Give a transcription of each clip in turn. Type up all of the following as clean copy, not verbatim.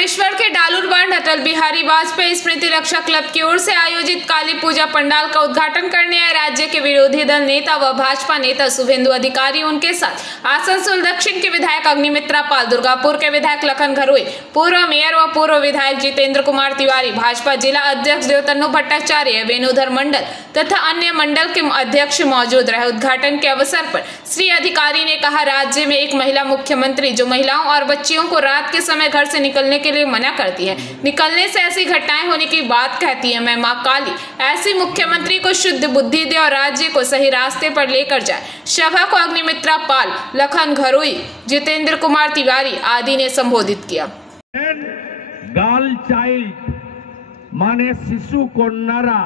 बाणेश्वर के डालूरबांध अटल बिहारी वाजपेयी स्मृति रक्षा क्लब की ओर से आयोजित काली पूजा पंडाल का उद्घाटन करने आए राज्य के विरोधी दल नेता व भाजपा नेता शुभेंदु अधिकारी, उनके साथ आसनसोल दक्षिण के विधायक अग्निमित्रा पाल, दुर्गापुर के विधायक लखन घरोई, पूर्व मेयर व पूर्व विधायक जितेंद्र कुमार तिवारी, भाजपा जिला अध्यक्ष देवतन्नु भट्टाचार्य, वेणुधर मंडल तथा अन्य मंडल के अध्यक्ष मौजूद रहे। उद्घाटन के अवसर पर श्री अधिकारी ने कहा, राज्य में एक महिला मुख्यमंत्री जो महिलाओं और बच्चियों को रात के समय घर से निकलने के लिए मना करती है, निकलने से ऐसी घटनाएं होने की बात कहती है। मैं मां काली ऐसी मुख्यमंत्री को शुद्ध बुद्धि दे और राज्य को सही रास्ते पर लेकर जाए। सभा को अग्निमित्रा पाल, लखन घरोई, जितेंद्र कुमार तिवारी आदि ने संबोधित किया। गर्ल चाइल्ड माने शिशु कन्यारा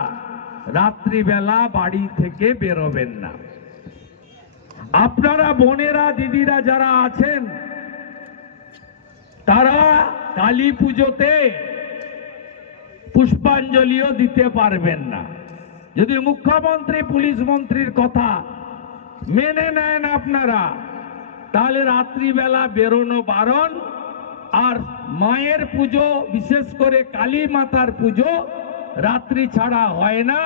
रात्रि बेला बाड़ी थेके बेरोबेन ना। आपनारा बोनेरा दिदिरा जारा आछेन तारा काली पूजोते पुष्पांजलिओ दिते पारबेन ना। यदि मुख्यमंत्री पुलिस मंत्रीर कथा मेने नेन आपनारा ताहले रात्रि बेला बेरोनो बारण और मायेर पुजो विशेष करे काली मातार पुजो रात्रि छाड़ा हय ना,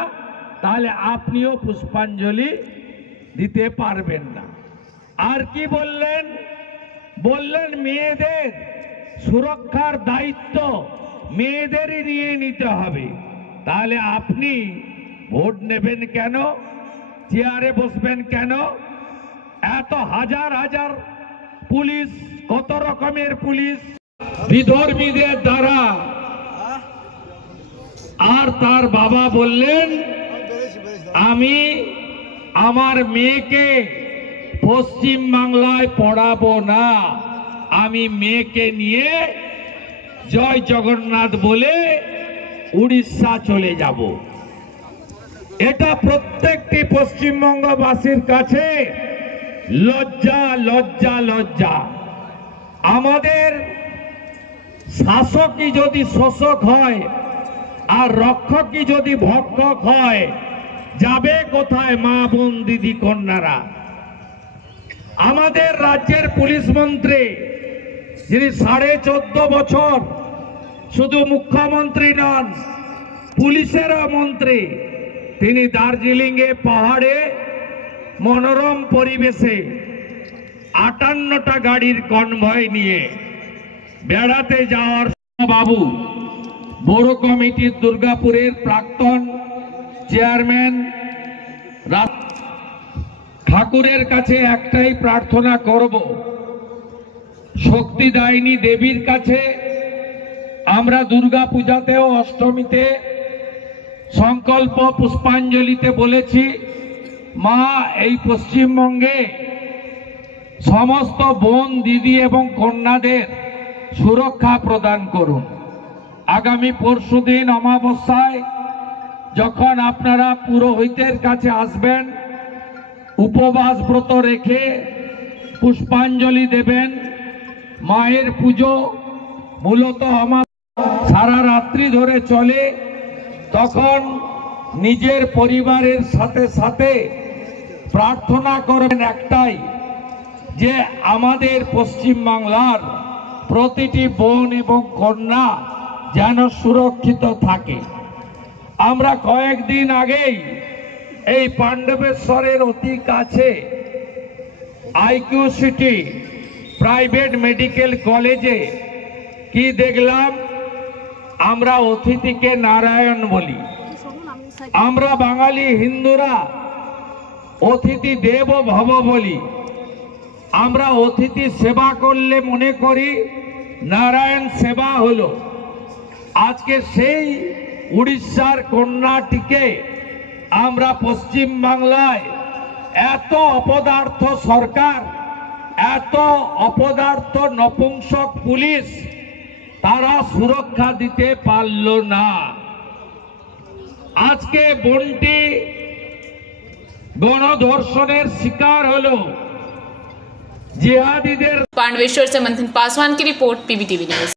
ताहले आपनिओ पुष्पांजलि दिते पारबेन ना। आर कि बोललेन बोललेन मेयेदेर सुरक्षार दायित्व मेयेदेरই নিয়ে নিতে হবে। তাহলে আপনি ভোট নেবেন কেন? চেয়ারে বসবেন কেন? এত হাজার হাজার পুলিশ, কত রকমের পুলিশ বিধর্মীদের দ্বারা। আর তার বাবা বললেন, আমি আমার মেয়েকে পশ্চিম বাংলায় পড়াবো না, আমি মেয়েকে নিয়ে জয় জগন্নাথ বলে উড়িষ্যা চলে যাব। এটা প্রত্যেকটি পশ্চিমবঙ্গবাসীর কাছে লজ্জা লজ্জা লজ্জা। আমাদের শাসকই যদি শোষক হয় আর রক্ষকই যদি ভক্ষক হয়, যাবে কোথায় মা বোন দিদি কন্যারা? আমাদের রাজ্যের পুলিশ মন্ত্রী যিনি 14.5 বছর শুধু মুখ্যমন্ত্রী নন, পুলিশেরও মন্ত্রী, তিনি দার্জিলিং এ পাহাড়ে মনোরম পরিবেশে 58টা গাড়ির কনভয় নিয়ে বেড়াতে যাওয়ার বাবু বড় কমিটির দুর্গাপুরের প্রাক্তন চেয়ারম্যান ঠাকুরের কাছে একটাই প্রার্থনা করব, শক্তিদায়িনী দেবীর কাছে আমরা দুর্গা পূজাতেও অষ্টমীতে সংকল্প পুষ্পাঞ্জলিতে বলেছি, মা এই পশ্চিমবঙ্গে সমস্ত বোন দিদি এবং কন্যাদের সুরক্ষা প্রদান করুন। আগামী পরশুদিন অমাবস্যায় যখন আপনারা পুরোহিতের কাছে আসবেন, উপবাস ব্রত রেখে পুষ্পাঞ্জলি দেবেন। মায়ের পুজো মূলত সারা রাত্রি ধরে চলে, তখন নিজের পরিবারের সাথে সাথে প্রার্থনা করেন একটাই, যে আমাদের পশ্চিম বাংলার প্রতিটি বোন এবং কন্যা যেন সুরক্ষিত থাকে। আমরা কয়েকদিন আগেই এই পাণ্ডবেশ্বরের অতি কাছে আইকিউ সিটি প্রাইভেট মেডিকেল কলেজে কি দেখলাম, আমরা অতিথিকে নারায়ণ বলি। আমরা বাঙালি হিন্দুরা অতিথি দেব ভব বলি। আমরা অতিথি সেবা করলে মনে করি নারায়ণ সেবা হলো। আজকে সেই উড়িষ্যার কন্যাটিকে আমরা পশ্চিম বাংলায় এত অপদার্থ সরকার, এত অপদার্থ নপুংসক পুলিশ, তারা সুরক্ষা দিতে পারল না। আজকে বোনটি গণধর্ষণের শিকার হলো। जिहादीদের। बाणेश्वर से मंथन पासवान की रिपोर्ट, पीबीटीवी न्यूज।